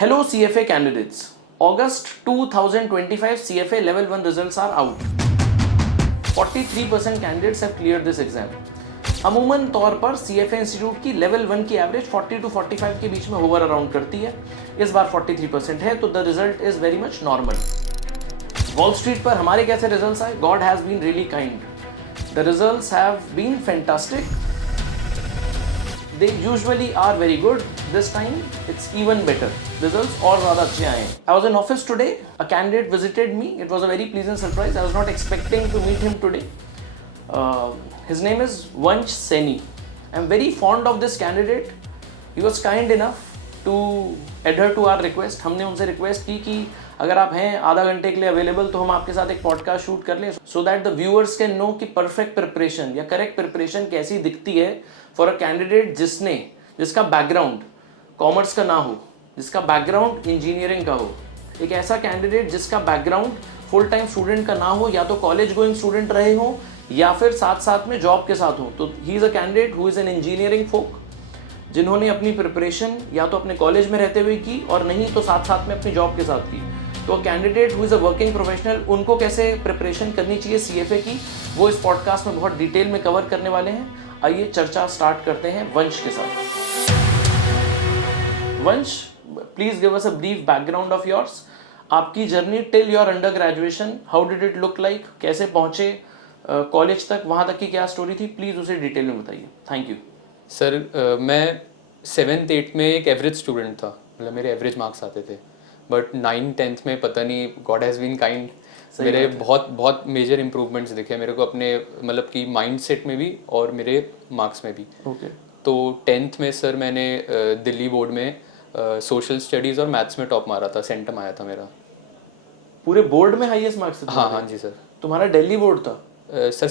Hello CFA candidates. August 2025 CFA Level 1 results are out. 43% candidates have cleared this exam. अमूमन तौर पर CFA institute की level 1 की average 40 to 45 के बीच में होवर अराउंड करती है. इस बार 43% है, तो the result is very much normal. Wall Street पर हमारे कैसे रिजल्ट्स आए? God has been really kind. The results have been fantastic. They usually are very good. This time it's even better. Results और ज़्यादा अच्छे आए हैं. I was in office today. A candidate visited me. It was a very pleasant surprise. I was not expecting to meet him today. His name is Vansh Seni. I'm very fond of this candidate. He was kind enough to adhere to our request. हमने उनसे request की कि अगर आप हैं आधा घंटे के लिए अवेलेबल तो हम आपके साथ एक पॉडकास्ट शूट कर लें, so that the viewers can know कि परफेक्ट प्रिपरेशन या करेक्ट प्रिपरेशन कैसी दिखती है फॉर अ कैंडिडेट जिसका बैकग्राउंड कॉमर्स का ना हो, जिसका बैकग्राउंड इंजीनियरिंग का हो. एक ऐसा कैंडिडेट जिसका बैकग्राउंड फुल टाइम स्टूडेंट का ना हो, या तो कॉलेज गोइंग स्टूडेंट रहे हो या फिर साथ साथ में जॉब के साथ हो. तो he is a candidate who is an engineering folk, जिन्होंने अपनी प्रिपरेशन या तो अपने कॉलेज में रहते हुए की और नहीं तो साथ साथ में अपनी जॉब के साथ की. तो candidate who is a working professional, उनको कैसे प्रिपरेशन करनी चाहिए CFA की, वो इस पॉडकास्ट में बहुत डिटेल में कवर करने वाले हैं. आइए चर्चा स्टार्ट करते हैं वंश के साथ. Vansh, please give us a brief background of yours. आपकी journey till your under graduation, how did it look like? कैसे पहुंचे कॉलेज तक, वहाँ तक की क्या स्टोरी थी? प्लीज़ उसे डिटेल में बताइए. Thank you. सर मैं 7th 8th में एक एवरेज स्टूडेंट था, मतलब मेरे एवरेज मार्क्स आते थे. बट 9th 10th में पता नहीं, गॉड हैज़ बीन काइंड, मेरे बहुत मेजर इंप्रूवमेंट्स दिखे मेरे को अपने, मतलब कि माइंड सेट में भी और मेरे मार्क्स में भी. तो 10th में सर मैंने दिल्ली बोर्ड में सोशल स्टडीज़ और मैथ्स में टॉप मारा था. सेंटम आया था मेरा. पूरे बोर्ड में हाईएस्ट मार्क्स थे? हाँ जी सर. तुम्हारा दिल्ली बोर्ड था? सर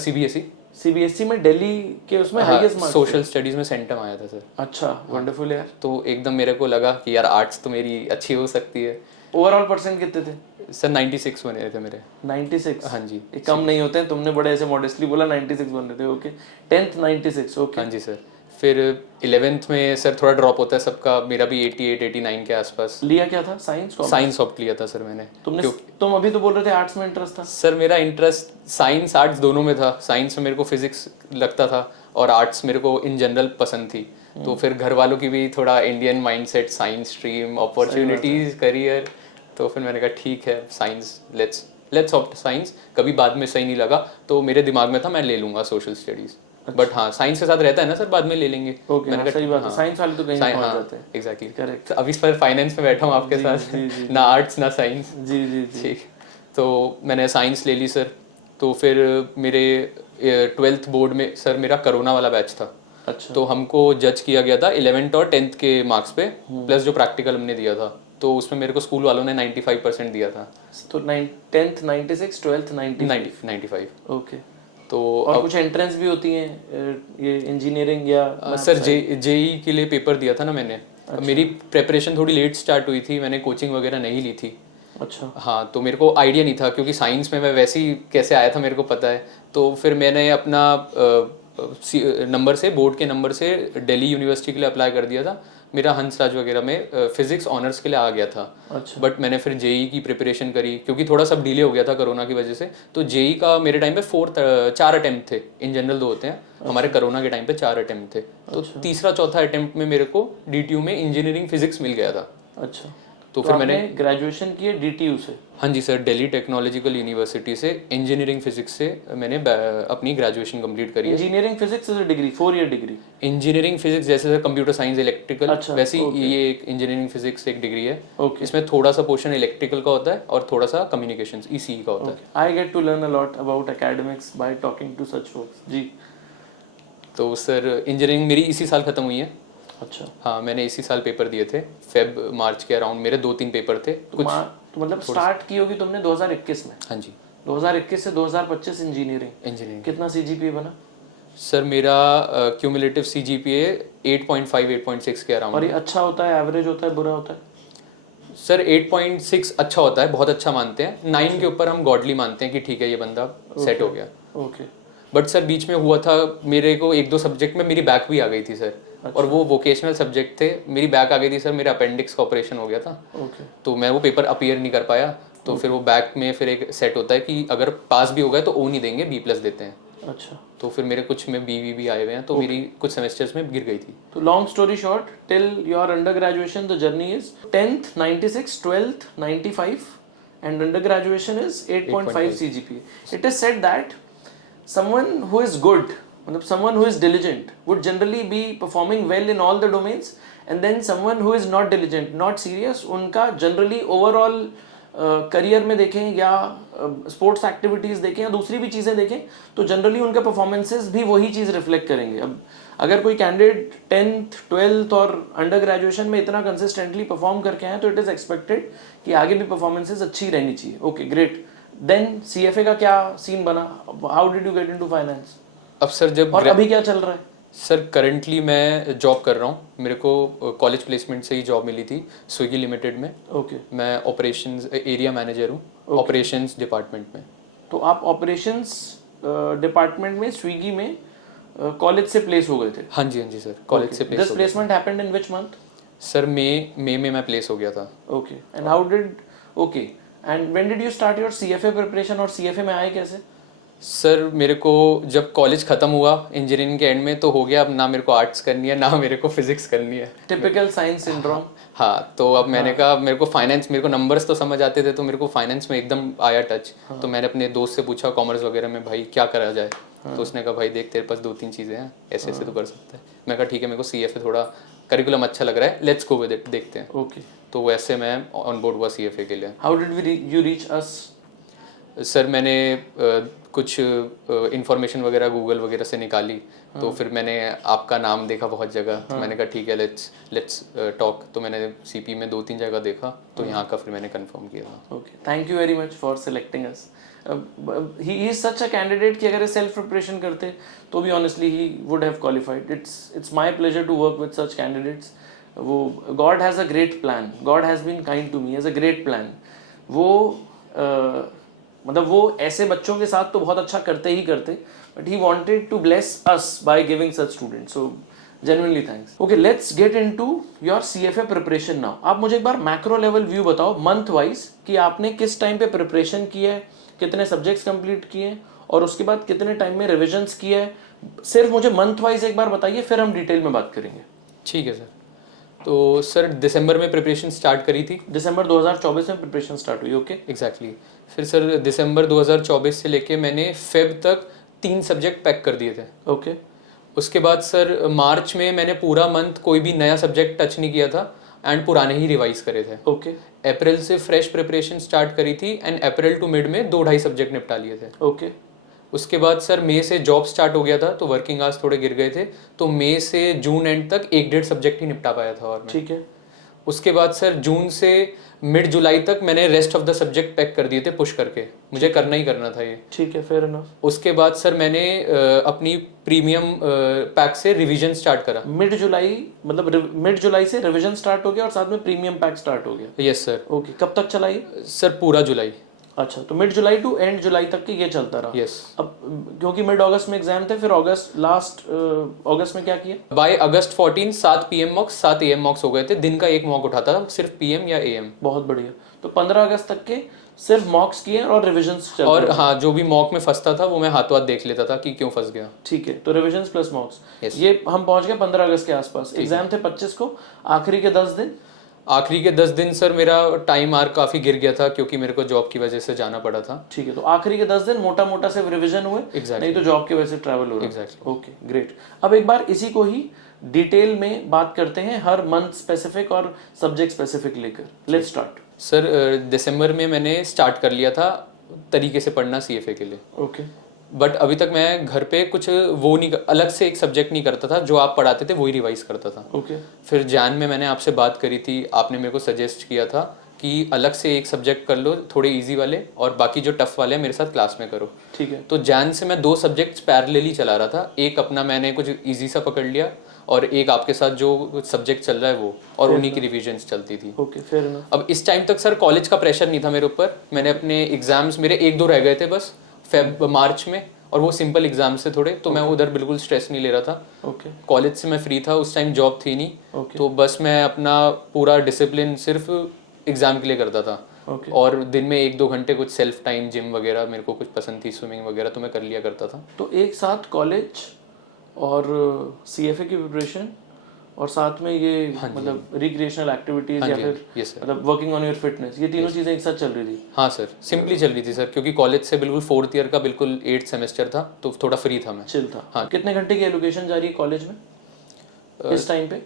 CBSE में दिल्ली के उसमें हाईएस्ट मार्क्स? सोशल स्टडीज़ में सेंटम आया था सर. अच्छा, वंडरफुल यार. तो एकदम मेरे को लगा कि यार आर्ट्स तो मेरी अच्छी हो सकती है. ओवरऑल परसेंट कितने थे? सर 96 बने थे मेरे. 96? हाँ जी. कम नहीं होते हैं, तुमने बड़े ऐसे मॉडेस्टली बोला 96 बन रहे थे. ओके. 10th 96. ओके. हाँ जी सर. फिर 11th में सर थोड़ा ड्रॉप होता है सबका, मेरा भी 88 89 के आसपास. लिया क्या था? साइंस ऑप्ट लिया था सर मैंने. तुम अभी तो बोल रहे थे आर्ट्स में इंटरेस्ट था. सर मेरा इंटरेस्ट साइंस आर्ट्स दोनों में था. साइंस में मेरे को फिजिक्स लगता था और आर्ट्स मेरे को इन जनरल पसंद थी. तो फिर घर वालों की भी थोड़ा Indian mindset, science stream, opportunities, career. तो फिर मैंने कहा ठीक है साइंस, लेट्स ऑप्ट साइंस. कभी बाद में सही नहीं लगा तो मेरे दिमाग में था मैं ले लूंगा सोशल स्टडीज. बट हाँ, साइंस के साथ रहता है ना सर, बाद में ले लेंगे. मैंने कहा सही बात है, साइंस वाले तो कहीं नहीं पहुंच जाते हैं. Exactly correct. अभी सर फाइनेंस में बैठा हूँ आपके साथ, ना आर्ट्स ना साइंस. जी. ठीक. तो मैंने साइंस ले ली सर. तो फिर मेरे 12th बोर्ड में सर मेरा कोरोना वाला बैच था. अच्छा. तो हमको जज किया गया था 11th और 10th के मार्क्स पे, प्लस जो प्रैक्टिकल हमने दिया था. तो उसमें मेरे को स्कूल वालों ने 95% दिया था. तो 10th 96, 12th 95. ओके. तो और कुछ एंट्रेंस भी होती हैं ये इंजीनियरिंग या? सर जेई के लिए पेपर दिया था ना मैंने. अच्छा. मेरी प्रेपरेशन थोड़ी लेट स्टार्ट हुई थी, मैंने कोचिंग वगैरह नहीं ली थी. अच्छा. हाँ, तो मेरे को आइडिया नहीं था क्योंकि साइंस में मैं वैसे ही कैसे आया था मेरे को पता है. तो फिर मैंने अपना नंबर से, बोर्ड के नंबर से दिल्ली यूनिवर्सिटी के लिए अप्लाई कर दिया था. मेरा हंसराज वगैरह में फिजिक्स ऑनर्स के लिए आ गया था. अच्छा. बट मैंने फिर जेई की प्रिपरेशन करी क्योंकि थोड़ा सब डिले हो गया था कोरोना की वजह से. तो जेई का मेरे टाइम पे 4 अटेम्प्ट थे. इन जनरल 2 होते हैं. अच्छा. हमारे कोरोना के टाइम पे 4 अटेम्प्ट थे. तो अच्छा. तीसरा चौथा अटेम्प्ट में मेरे को DTU में इंजीनियरिंग फिजिक्स मिल गया था. अच्छा. तो फिर मैंने ग्रेजुएशन की है DTU से? हाँ जी सर, दिल्ली टेक्नोलॉजिकल यूनिवर्सिटी से इंजीनियरिंग फिजिक्स से मैंने अपनी ग्रेजुएशन कंप्लीट करी है. Engineering physics is a degree, 4 year degree. Engineering physics जैसे सर कंप्यूटर साइंस, इलेक्ट्रिकल, अच्छा, वैसे ये एक इंजीनियरिंग फिजिक्स एक डिग्री है. okay. इसमें थोड़ा सा पोर्शन इलेक्ट्रिकल का होता है और थोड़ा सा कम्युनिकेशंस ECE का होता है. I get to learn a lot about academics by talking to such folks. जी. तो सर इंजीनियरिंग मेरी इसी साल खत्म हुई है. अच्छा. हाँ, मैंने इसी साल पेपर दिए थे. फेब मार्च के अराउंड मेरे 2-3 पेपर थे. कुछ तो मतलब स्टार्ट की होगी तुमने 2021 में? हाँ जी. 2021 से 2025 इंजीनियरिंग. कितना CGPA बना? सर मेरा क्यूमुलेटिव CGPA 8.5 8.6 के अराउंड. और ये अच्छा होता है, एवरेज होता है, बुरा होता है? सर 8.6 अच्छा होता है, बहुत अच्छा मानते हैं. 9 के ऊपर हम गॉडली मानते हैं कि ठीक है ये बंदा सेट हो गया. ओके. बट सर बीच में हुआ था मेरे को 1-2 सब्जेक्ट में मेरी बैक भी आ गई थी सर. और वो वोकेशनल सब्जेक्ट थे। मेरी बैक आ गई थी सर, मेरा अपेंडिक्स का ऑपरेशन हो गया था। ओके तो मैं वो पेपर अपीयर नहीं कर पाया। तो फिर वो बैक में फिर एक सेट होता है कि अगर पास भी हो गया तो ओ नहीं देंगे, B+ देते हैं। अच्छा। तो फिर मेरे कुछ में बी भी आए हुए हैं, तो मेरी कुछ सेमेस्टर्स में गिर गई थी। तो long story short, till your under graduation the journey is 10th 96, 12th 95 and under graduation is 8.5 CGPA. It is said that someone who is good, someone who is diligent would generally be performing well in all the domains, and then someone who is not diligent, not serious, उनका generally overall career में देखें या sports activities देखें या दूसरी भी चीज़ें देखें तो जनरली उनके परफॉर्मेंसेस भी वही चीज़ रिफ्लेक्ट करेंगे। अब अगर कोई कैंडिडेट 10th 12th और अंडर ग्रेजुएशन में इतना कंसिस्टेंटली परफॉर्म करके आए तो इट इज़ एक्सपेक्टेड कि आगे भी परफॉर्मेंसेस अच्छी रहनी चाहिए। ओके ग्रेट, देन CFA का क्या सीन बना? How did you get into finance? अब सर जब और अभी क्या चल रहा है? सर करंटली मैं जॉब कर रहा हूँ। मेरे को कॉलेज प्लेसमेंट से ही जॉब मिली थी स्विगी लिमिटेड में। ओके मैं ऑपरेशंस एरिया मैनेजर हूँ ऑपरेशंस डिपार्टमेंट में। तो आप ऑपरेशंस डिपार्टमेंट में स्विगी में कॉलेज से प्लेस हो गए थे? हाँ जी सर, कॉलेज से place this placement happened in which month? Sir मई में मैं प्लेस हो गया था। Okay and how did okay and when did you start your CFA preparation और CFA में आए कैसे? सर मेरे को जब कॉलेज खत्म हुआ इंजीनियरिंग के एंड में तो हो गया अब ना मेरे को आर्ट्स करनी है ना मेरे को फिजिक्स करनी है। Typical science syndrome. हाँ, तो अब मैंने कहा मेरे को फाइनेंस, मेरे को नंबर्स तो समझ आते थे तो मेरे को फाइनेंस में एकदम आया टच। तो मैंने अपने दोस्त से पूछा कॉमर्स वगैरह में, भाई क्या करा जाए? तो उसने कहा भाई देख तेरे पास 2-3 चीज़ें हैं, ऐसे ऐसे तो कर सकता है। मैं कहा ठीक है, मेरे को CFA थोड़ा करिकुलम अच्छा लग रहा है, लेट्स गो विद इट, देखते हैं। ओके तो वैसे मैं ऑन बोर्ड हुआ CFA के लिए। How did you reach us? Sir मैंने कुछ इंफॉर्मेशन वगैरह गूगल वगैरह से निकाली। तो फिर मैंने आपका नाम देखा बहुत जगह। तो मैंने कहा ठीक है लेट्स टॉक। तो मैंने CP में 2-3 जगह देखा तो यहाँ का फिर मैंने कंफर्म किया। Okay, thank you very much for selecting us. He is such a candidate कि अगर सेल्फ प्रिपरेशन करते तो भी honestly he would have qualified. It's my pleasure to work with such candidates. वो God has a great plan, God has been kind to me, has a great plan. वो मतलब वो ऐसे बच्चों के साथ तो बहुत अच्छा करते ही करते, but he wanted to bless us by giving such students, so genuinely thanks. Okay, let's get into your CFA preparation now. आप मुझे एक बार मैक्रो लेवल व्यू बताओ मंथ वाइज कि आपने किस टाइम पे प्रिपरेशन की है, कितने सब्जेक्ट्स कंप्लीट किए और उसके बाद कितने टाइम में रिविजन्स किए है। सिर्फ मुझे मंथ वाइज एक बार बताइए, फिर हम डिटेल में बात करेंगे। ठीक है सर। तो सर दिसंबर में प्रिपरेशन स्टार्ट करी थी। दिसंबर 2024 में प्रिपरेशन स्टार्ट हुई। Okay exactly. फिर सर दिसंबर 2024 से लेके मैंने फेब तक 3 सब्जेक्ट पैक कर दिए थे। ओके उसके बाद सर मार्च में मैंने पूरा मंथ कोई भी नया सब्जेक्ट टच नहीं किया था एंड पुराने ही रिवाइज करे थे। ओके अप्रैल से फ्रेश प्रिपरेशन स्टार्ट करी थी एंड अप्रैल टू मिड में 2-2.5 सब्जेक्ट निपटा लिए थे। ओके उसके बाद सर मई से जॉब स्टार्ट हो गया था तो वर्किंग आवर्स थोड़े गिर गए थे, तो मई से जून एंड तक 1-1.5 सब्जेक्ट ही निपटा पाया था। और ठीक है। उसके बाद सर जून से मिड जुलाई तक मैंने rest of the subject pack कर दिए थे पुश करके, मुझे करना ही करना था ये। ठीक है, फेयर इनफ। उसके बाद सर मैंने अपनी प्रीमियम पैक से रिवीजन स्टार्ट करा। मिड जुलाई मतलब मिड जुलाई से रिवीजन स्टार्ट हो गया और साथ में प्रीमियम पैक स्टार्ट हो गया। Yes sir. ओके, कब तक चला ये? सर पूरा जुलाई। अच्छा, तो मिड जुलाई टू एंड जुलाई तक की ये चलता रहा। यस। अब क्योंकि मिड अगस्त में एग्जाम थे, फिर अगस्त लास्ट अगस्त में क्या किया? By August 14 7 PM mocks 7 AM mocks हो गए थे। दिन का एक मॉक उठाता था, सिर्फ PM या AM। बहुत बढ़िया। तो 15 अगस्त तक के सिर्फ मॉक्स किए और रिविजन्स चल और हाँ, जो भी मॉक में फंसता था वो मैं हाथों हाथ देख लेता था कि क्यों फंस गया। ठीक है, तो रिविजन्स प्लस मॉक्स। Yes. ये हम पहुंच गए 15 अगस्त के आसपास। एग्जाम थे 25 को, आखिरी के 10 दिन। आखिरी के 10 दिन सर मेरा टाइम आर काफी गिर गया था क्योंकि मेरे को जॉब की वजह से जाना पड़ा था। ठीक है, तो आखिरी के 10 दिन मोटा मोटा से रिवीजन हुए। Exactly. नहीं तो जॉब की वजह से ट्रैवल हो रहा है। Exactly. Okay great. अब एक बार इसी को ही डिटेल में बात करते हैं, हर मंथ स्पेसिफिक और सब्जेक्ट स्पेसिफिक लेकर। Let's start. सर दिसंबर में मैंने स्टार्ट कर लिया था तरीके से पढ़ना CFA के लिए। ओके। बट अभी तक मैं घर पे कुछ वो नहीं, अलग से एक सब्जेक्ट नहीं करता था, जो आप पढ़ाते थे वही रिवाइज करता था। ओके। फिर जैन में मैंने आपसे बात करी थी, आपने मेरे को सजेस्ट किया था कि अलग से एक सब्जेक्ट कर लो थोड़े इजी वाले और बाकी जो टफ वाले हैं मेरे साथ क्लास में करो। ठीक है। तो जैन से मैं 2 सब्जेक्ट्स पैरेलली चला रहा था। एक अपना मैंने कुछ इजी सा पकड़ लिया और एक आपके साथ जो सब्जेक्ट चल रहा है वो, और उन्हीं की रिविजन्स चलती थी। Okay, fair enough. अब इस टाइम तक सर कॉलेज का प्रेशर नहीं था मेरे ऊपर। मैंने अपने एग्जाम्स, मेरे 1-2 रह गए थे बस फेब मार्च में, और वो सिंपल एग्जाम से थोड़े, तो मैं उधर बिल्कुल स्ट्रेस नहीं ले रहा था। ओके कॉलेज से मैं फ्री था, उस टाइम जॉब थी नहीं, ओके तो बस मैं अपना पूरा डिसिप्लिन सिर्फ एग्जाम के लिए करता था। ओके। और दिन में 1-2 घंटे कुछ सेल्फ टाइम, जिम वगैरह मेरे को कुछ पसंद थी, स्विमिंग वगैरह, तो मैं कर लिया करता था। तो एक साथ कॉलेज और सीएफए की प्रिपरेशन और साथ में ये मतलब रिक्रिएशनल एक्टिविटीज या फिर यस सर। मतलब वर्किंग ऑन योर फिटनेस, ये तीनों चीजें एक साथ चल रही थी? हाँ सर, सिंपली चल रही थी सर, क्योंकि कॉलेज से बिल्कुल 4th ईयर का बिल्कुल 8th सेमेस्टर था, तो थोड़ा फ्री था मैं। चिल था। हाँ। कितने घंटे की एलोकेशन जा रही है कॉलेज में इस टाइम पे?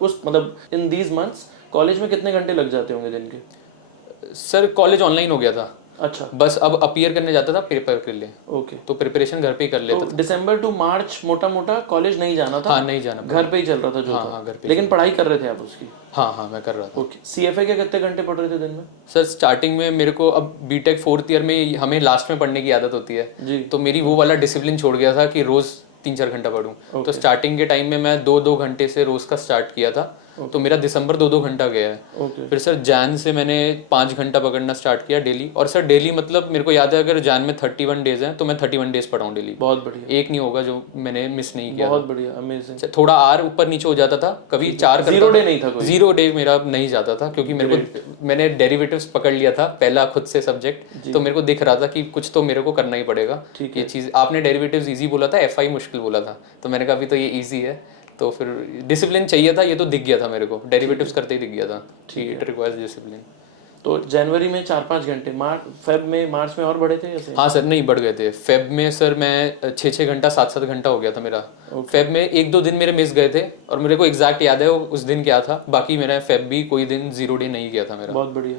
उस मतलब इन दीज मंथ्स कॉलेज में कितने घंटे लग जाते होंगे दिन के? सर कॉलेज ऑनलाइन हो गया था, अच्छा बस अब अपीयर करने जाता था पेपर के लिए, ओके। तो प्रिपरेशन घर पे ही कर लेता तो दिसंबर टू मार्च मोटा मोटा कॉलेज नहीं जाना था। था? हाँ, नहीं जाना, घर पे ही चल रहा था जो हाँ, था? हाँ, घर पे। लेकिन पढ़ाई कर रहे थे आप उसकी? हाँ हाँ, मैं कर रहा था। ओके। सीएफए के कितने घंटे पढ़ रहे थे दिन में? सर स्टार्टिंग में मेरे को, अब बीटेक 4th ईयर में हमें लास्ट में पढ़ने की आदत होती है, जी। तो मेरी वो वाला डिसिप्लिन छोड़ गया था कि रोज 3-4 घंटा पढूं। तो स्टार्टिंग के टाइम में मैं 2-2 घंटे से रोज का स्टार्ट किया था, तो मेरा दिसंबर 2-2 घंटा गया है। ओके फिर सर जैन से मैंने 5 घंटा पकड़ना स्टार्ट किया डेली, और सर डेली मतलब मेरे को याद है अगर जैन में 31 डेज हैं तो मैं 31 डेज पढ़ा हूँ डेली। बहुत बढ़िया, एक नहीं होगा जो मैंने मिस नहीं किया। बहुत बढ़िया, अमेजिंग। थोड़ा आर ऊपर नीचे हो जाता था, कभी 4 करता 0 डे नहीं था कोई? 0 डे मेरा नहीं जाता था, क्योंकि मेरे को, मैंने डेरिवेटिव्स पकड़ लिया था पहला खुद से सब्जेक्ट, तो मेरे को दिख रहा था कि कुछ तो मेरे को करना ही पड़ेगा। ये चीज आपने डेरिवेटिव्स इजी बोला था, एफआई मुश्किल बोला था, तो मैंने कहा अभी तो ये इजी है, तो फिर डिसिप्लिन चाहिए था, ये तो दिख गया था मेरे को, डेरिवेटिव्स करते ही दिख गया था। It requires discipline. तो जनवरी में 4-5 घंटे, मार्च में और बढ़े थे ऐसे? हाँ सर, नहीं बढ़ गए थे। फेब में सर मैं 6-6 घंटा 7-7 घंटा हो गया था मेरा। फेब में 1-2 दिन मेरे मिस गए थे, और मेरे को एग्जैक्ट याद है उस दिन क्या था, बाकी मेरा फेब भी कोई दिन 0 डे नहीं गया था मेरा। बहुत बढ़िया।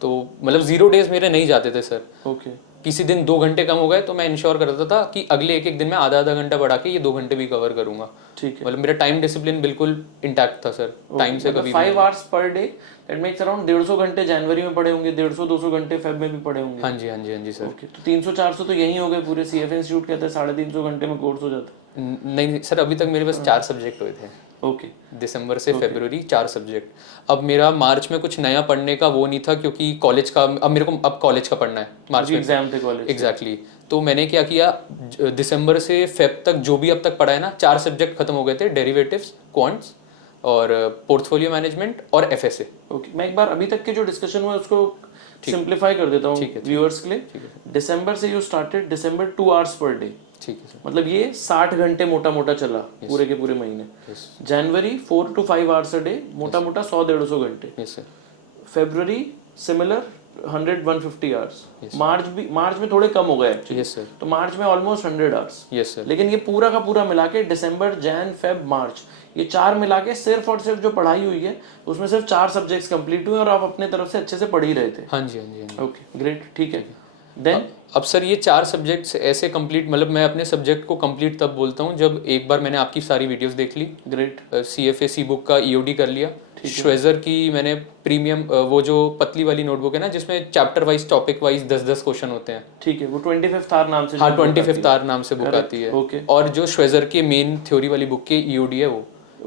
तो मतलब 0 डेज मेरे नहीं जाते थे सर। ओके। किसी दिन 2 घंटे कम हो गए तो मैं इंश्योर करता था कि अगले एक दिन में आधा घंटा बढ़ा के ये 2 घंटे भी कवर करूंगा। ठीक है। मतलब मेरा टाइम डिसिप्लिन बिल्कुल इंटैक्ट था सर, टाइम से कभी 5 hours per day, that makes around 150 घंटे जनवरी में पढ़े होंगे, 150-200 घंटे फेब में भी पढ़े होंगे। हाँ जी, हाँ जी, हाँ जी सर। ओके, तो 300-400 तो यही हो गए पूरे। सीएफए इंस्टीट्यूट कहते हैं 350 घंटे में कोर्स हो जाता नहीं सर, अभी तक मेरे पास 4 सब्जेक्ट हुए थे। है। ओके। दिसंबर से फरवरी 4 सब्जेक्ट। अब मेरा मार्च में कुछ नया पढ़ने का वो नहीं था, क्योंकि कॉलेज का अब मेरे को अब कॉलेज का पढ़ना है मार्च में, एग्जाम थे कॉलेज। एग्जैक्टली। तो मैंने क्या किया, दिसंबर से फेब तक जो भी अब तक पढ़ा है ना, 4 सब्जेक्ट खत्म हो गए थे, डेरिवेटिव्स, क्वांट्स और पोर्टफोलियो मैनेजमेंट और एफएसए। ओके, मैं एक बार अभी तक के जो डिस्कशन हुआ उसको सिंपलीफाई कर देता हूँ व्यूअर्स के लिए। दिसंबर से you started, December 2 hours per day, ठीक है सर। मतलब ये 60 घंटे मोटा मोटा चला पूरे के पूरे महीने। जनवरी 4 to 5 आवर्स अ डे, मोटा मोटा 100-150 घंटे। Yes sir. February similar 100-150 hours. मार्च में थोड़े कम हो गए एक्चुअली। Yes sir. तो मार्च में ऑलमोस्ट 100 आवर्स। Yes sir. लेकिन ये पूरा का पूरा मिला के दिसंबर, जैन, फेब, मार्च, ये 4 मिला के सिर्फ और सिर्फ जो पढ़ाई हुई है उसमें सिर्फ 4 सब्जेक्ट्स कंप्लीट हुए और आप अपने तरफ से अच्छे से पढ़ ही रहे थे। हाँ जी, हाँ जी, हाँ जी। ओके, ग्रेट, ठीक है। देन अब सर ये 4 सब्जेक्ट्स ऐसे कंप्लीट, मतलब मैं अपने सब्जेक्ट को कंप्लीट तब बोलता हूँ जब एक बार मैंने आपकी सारी वीडियोस देख ली। ग्रेट। सीएफए सी बुक का ईओडी कर लिया। श्वेजर की मैंने प्रीमियम, वो जो पतली वाली नोटबुक है ना जिसमें chapter wise, topic wise 10-10 question होते हैं। ठीक है, वो 25th आवर नाम से। हाँ, 25th आवर नाम से बुक आती है। ओके। और जो श्वेजर के मेन थ्योरी वाली बुक के ईओडी है वो,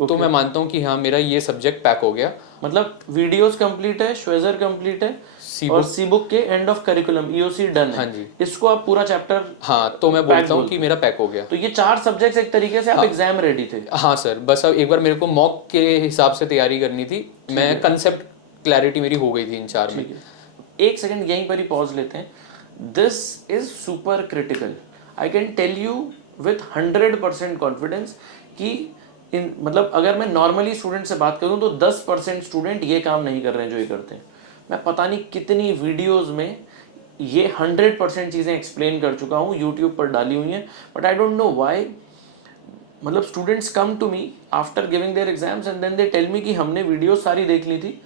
तो मैं मानता हूँ कि हाँ मेरा ये सब्जेक्ट पैक हो गया। मतलब वीडियोस कंप्लीट है, श्वेजर कंप्लीट है, और सी बुक के end of curriculum EOC done है। हाँ जी। इसको आप पूरा चैप्टर, हाँ, तो मैं बोलता हूँ कि मेरा पैक हो गया। तो ये 4 सब्जेक्ट्स एक तरीके से आप एग्जाम रेडी थे। हाँ सर, बस अब एक बार मेरे को मॉक के हिसाब से तैयारी करनी थी, मैं कंसेप्ट क्लैरिटी मेरी हो गई थी इन 4 में। एक सेकंड यहीं पर ही पॉज लेते हैं। This is super critical. I can tell you with 100% confidence कि मतलब अगर मैं नॉर्मली स्टूडेंट से बात करूं तो 10% स्टूडेंट ये काम नहीं कर रहे हैं जो ये करते हैं। मैं पता नहीं कितनी वीडियोस में ये 100% चीज़ें एक्सप्लेन कर चुका हूँ, यूट्यूब पर डाली हुई हैं, but I don't know why. मतलब students come to me after giving their exams and then they tell me कि हमने वीडियो सारी देख ली थी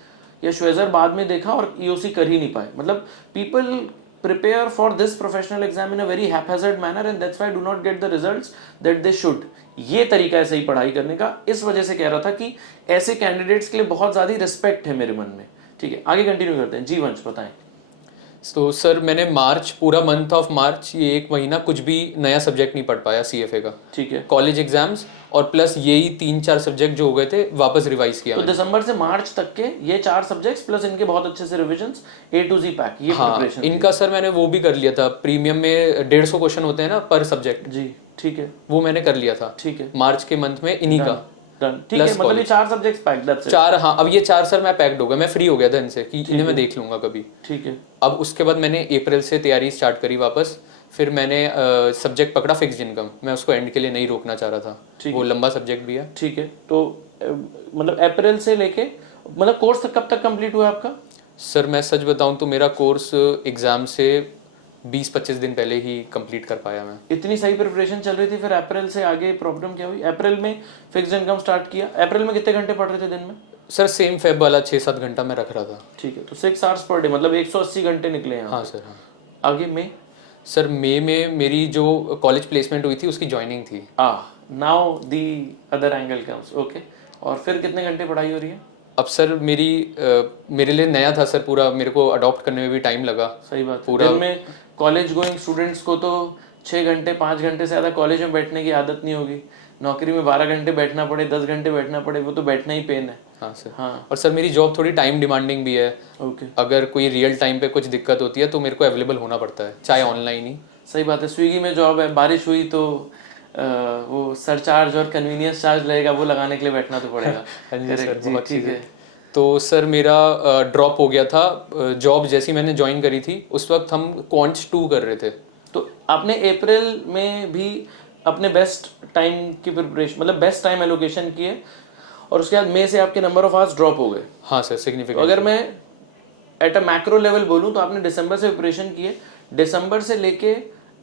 या श्वेजर बाद में देखा और ईओसी कर ही नहीं पाए। मतलब people prepare for this professional exam in a very haphazard manner and that's why do not get the results that they should। ये तरीका है सही पढ़ाई करने का। इस वजह से कह रहा था कि ऐसे कैंडिडेट्स के लिए बहुत ज़्यादा रिस्पेक्ट है मेरे मन में। ठीक है, आगे कंटिन्यू करते हैं। जी वंश, बताएं। तो सर मैंने मार्च, पूरा मंथ ऑफ मार्च, ये 1 महीना कुछ भी नया सब्जेक्ट नहीं पढ़ पाया CFA का। ठीक है। कॉलेज एग्जाम्स और प्लस यही 3-4 सब्जेक्ट जो हो गए थे वापस रिवाइज किया तो मैंने। दिसंबर से मार्च तक के ये 4 सब्जेक्ट्स प्लस इनके बहुत अच्छे से revisions A to Z pack, ये हाँ, प्रिपरेशन इनका सर मैंने वो भी कर लिया था, प्रीमियम में 150 क्वेश्चन होते हैं ना पर सब्जेक्ट, जी। ठीक है। वो मैंने कर लिया था। ठीक है। मार्च के मंथ में इन्हीं का डन। ठीक है, मतलब ये 4 सब्जेक्ट्स पैक, दैट्स इट। 4। हाँ, अब ये 4 सर मैं पैक्ड हो गया, मैं फ्री हो गया था इनसे कि इन्हें मैं देख लूंगा कभी। ठीक है। अब उसके बाद मैंने अप्रैल से तैयारी स्टार्ट करी वापस। फिर मैंने सब्जेक्ट पकड़ा फिक्स्ड इनकम, मैं उसको एंड के लिए नहीं रोकना चाह रहा था, वो लंबा सब्जेक्ट भी है। ठीक है। तो मतलब अप्रैल से लेके मतलब कोर्स कब तक कंप्लीट हुआ आपका? सर मैं सच बताऊं तो मेरा कोर्स एग्जाम से 20-25 दिन पहले ही कंप्लीट कर पाया मैं। इतनी सही प्रिपरेशन चल रही थी, फिर अप्रैल से आगे प्रॉब्लम क्या हुई? अप्रैल में फिक्स्ड इनकम स्टार्ट किया, अप्रैल में कितने घंटे पढ़ रहे थे दिन में? सर सेम फेब वाला 6-7 घंटा मैं रख रहा था। ठीक है, तो 6 आवर्स पर डे, मतलब 180 घंटे निकले हैं। हाँ सर, हाँ। आगे में सर मई में मेरी जो कॉलेज प्लेसमेंट हुई थी उसकी ज्वाइनिंग थी। Now the other angle comes. Okay, और फिर कितने घंटे पढ़ाई हो रही है? अब सर मेरे लिए नया था सर पूरा, मेरे को अडॉप्ट करने में भी टाइम लगा। सही बात है। पूरा दिन में कॉलेज गोइंग स्टूडेंट्स को तो 6 घंटे 5 घंटे से ज़्यादा कॉलेज में बैठने की आदत नहीं होगी। नौकरी में 12 घंटे बैठना पड़े, 10 घंटे बैठना पड़े, वो तो बैठना ही पेन है। हाँ सर। हाँ। और सर मेरी जॉब थोड़ी टाइम डिमांडिंग भी है। ओके। अगर कोई रियल टाइम पे कुछ दिक्कत होती है तो मेरे को अवेलेबल होना पड़ता है, चाहे ऑनलाइन ही। सही बात है। स्विगी में जॉब है, बारिश हुई तो वो सरचार्ज और कन्वीनियंस चार्ज लगेगा, वो लगाने के लिए बैठना तो पड़ेगा। Correct, जी, ठीक है। तो सर मेरा ड्रॉप हो गया था। जॉब जैसी मैंने ज्वाइन करी थी उस वक्त हम क्वांट्स 2 कर रहे थे। तो आपने अप्रैल में भी अपने बेस्ट टाइम की प्रिपरेशन, मतलब बेस्ट टाइम एलोकेशन किए, और उसके बाद मई से आपके नंबर ऑफ आवर्स ड्रॉप हो गए। हाँ सर, सिग्निफिकेंट। अगर मैं एट अ मैक्रो लेवल बोलूं तो आपने दिसंबर से प्रिपरेशन किए, दिसंबर से लेके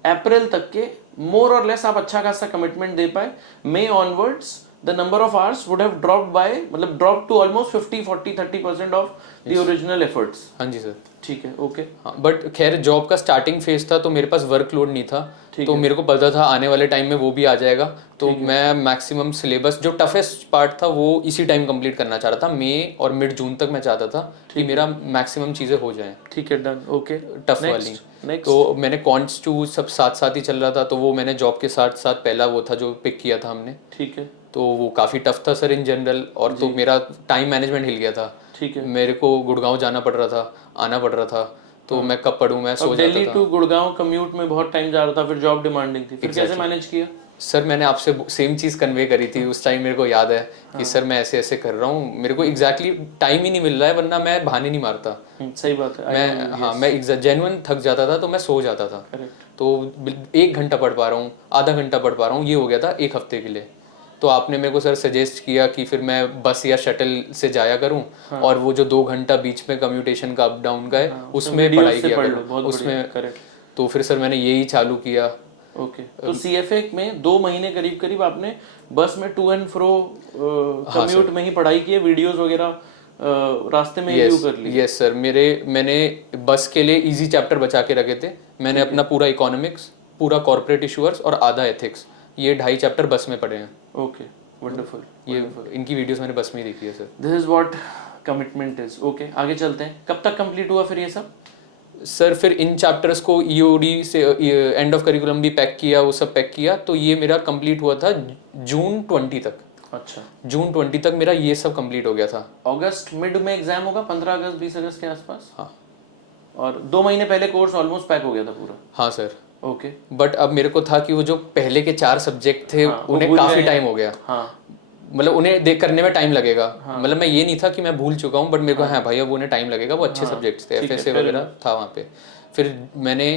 अप्रैल तक के मोर और लेस आप अच्छा खासा कमिटमेंट दे पाए। May onwards the number of hours would have dropped by, मतलब drop to almost 50-40-30% of the original efforts. हाँ जी सर। ठीक है। ओके। हाँ, बट खैर जॉब का स्टार्टिंग फेज था तो मेरे पास वर्कलोड नहीं था, तो मेरे को पता था आने वाले टाइम में वो भी आ जाएगा। तो मैं मैक्सिमम सिलेबस, जो टफेस्ट पार्ट था वो इसी टाइम कंप्लीट करना चाह रहा था। मई और मिड जून तक मैं चाहता था कि मेरा मैक्सिमम चीज़ें हो जाएं। ठीक है, डन। ओके, टफ वाली। तो मैंने कॉन्ट्स 2 सब साथ साथ ही चल रहा था, तो वो मैंने जॉब के साथ साथ पहला वो था जो पिक किया था हमने। ठीक है। तो वो काफ़ी टफ था सर इन जनरल, और तो मेरा टाइम मैनेजमेंट हिल गया था। ठीक है। मेरे को गुड़गांव जाना पड़ रहा था, आना पड़ रहा था, तो मैं कब पढ़ूं, मैं सो जाता था। दिल्ली टू गुड़गांव कम्यूट में बहुत टाइम जा रहा था, फिर जॉब डिमांडिंग थी, फिर कैसे मैनेज किया? सर मैंने आपसे सेम चीज़ कन्वे करी थी उस टाइम, मेरे को याद है कि सर मैं ऐसे ऐसे कर रहा हूँ, मेरे को एग्जैक्टली टाइम ही नहीं मिल रहा है, वरना मैं बहाने नहीं मारता। सही बात है। मैं जेन्युइन थक जाता था तो मैं सो जाता था। तो 1 घंटा पढ़ पा रहा हूँ, आधा घंटा पढ़ पा रहा हूँ, ये हो गया था 1 हफ्ते के लिए। तो आपने मेरे को सर सजेस्ट किया कि फिर मैं बस या शटल से जाया करूं, और वो जो 2 घंटा बीच में कम्यूटेशन का अप डाउन का है उसमें पढ़ाई किया करूं उसमें। तो फिर सर मैंने यही चालू किया। ओके। तो CFA में 2 महीने करीब करीब आपने बस में टू एंड फ्रो कम्यूट में ही पढ़ाई की है, वीडियोस वगैरह रास्ते में रिव्यू कर ली? यस सर, मैंने बस के लिए इजी चैप्टर बचा के रखे थे। मैंने अपना पूरा इकोनॉमिक्स, पूरा कॉर्पोरेट इशूअर्स और आधा एथिक्स, ये 2.5 चैप्टर बस में पढ़े हैं। Okay, wonderful. ये इनकी वीडियोस मैंने बस में ही देखी है sir. This is what commitment is. Okay, आगे चलते हैं। कब तक कंप्लीट हुआ फिर ये सब? सर फिर इन चैप्टर्स को EOD से एंड ऑफ करिकुलम भी पैक किया, वो सब पैक किया, तो ये मेरा कंप्लीट हुआ था जून 20 तक। अच्छा, जून 20 तक मेरा ये सब कंप्लीट हो गया था। अगस्त मिड में एग्जाम होगा, 15 अगस्त 20 अगस्त के आसपास। हाँ, और 2 महीने पहले कोर्स ऑलमोस्ट पैक हो गया था पूरा। हाँ सर। ओके। बट अब मेरे को था कि वो जो पहले के 4 सब्जेक्ट थे उन्हें काफी टाइम हो गया। हाँ, मतलब उन्हें देख करने में टाइम लगेगा। मतलब मैं ये नहीं था कि मैं भूल चुका हूँ, बट मेरे को हाँ भाई अब उन्हें टाइम लगेगा, वो अच्छे सब्जेक्ट्स थे, FSA वगैरह था वहाँ पे। फिर मैंने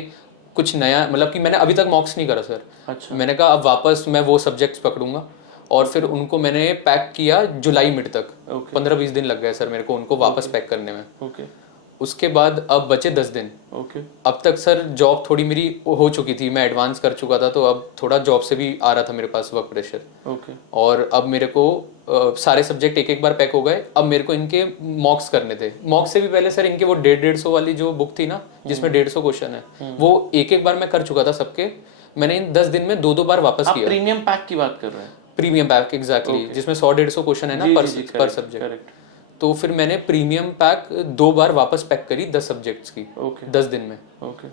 कुछ नया, मतलब कि मैंने अभी तक मॉक्स नहीं करा सर। अच्छा। मैंने कहा अब वापस मैं वो सब्जेक्ट्स पकड़ूंगा, और फिर उनको मैंने पैक किया जुलाई मिड तक। 15-20 दिन लग गए सर मेरे को उनको वापस पैक करने में। ओके। उसके बाद अब बचे 10 दिन। ओके। अब तक सर जॉब थोड़ी मेरी हो चुकी थी, मैं एडवांस कर चुका था, तो अब थोड़ा जॉब से भी आ रहा था मेरे पास वर्क प्रेशर। ओके। और अब मेरे को सारे सब्जेक्ट एक एक बार पैक हो गए। अब मेरे को इनके मॉक्स करने थे। मॉक्स से भी पहले सर इनके वो 150 वाली जो बुक थी ना, जिसमें 150 क्वेश्चन है, वो एक एक बार मैं कर चुका था सबके। मैंने इन 10 दिन में 2-2 बार वापस किया। प्रीमियम पैक की बात कर रहे हैं? प्रीमियम पैक, एग्जैक्टली, जिसमें 100-150 क्वेश्चन है ना पर सब्जेक्ट। तो फिर मैंने प्रीमियम पैक 2 बार वापस पैक करी 10 सब्जेक्ट्स की ओके 10 दिन में। ओके।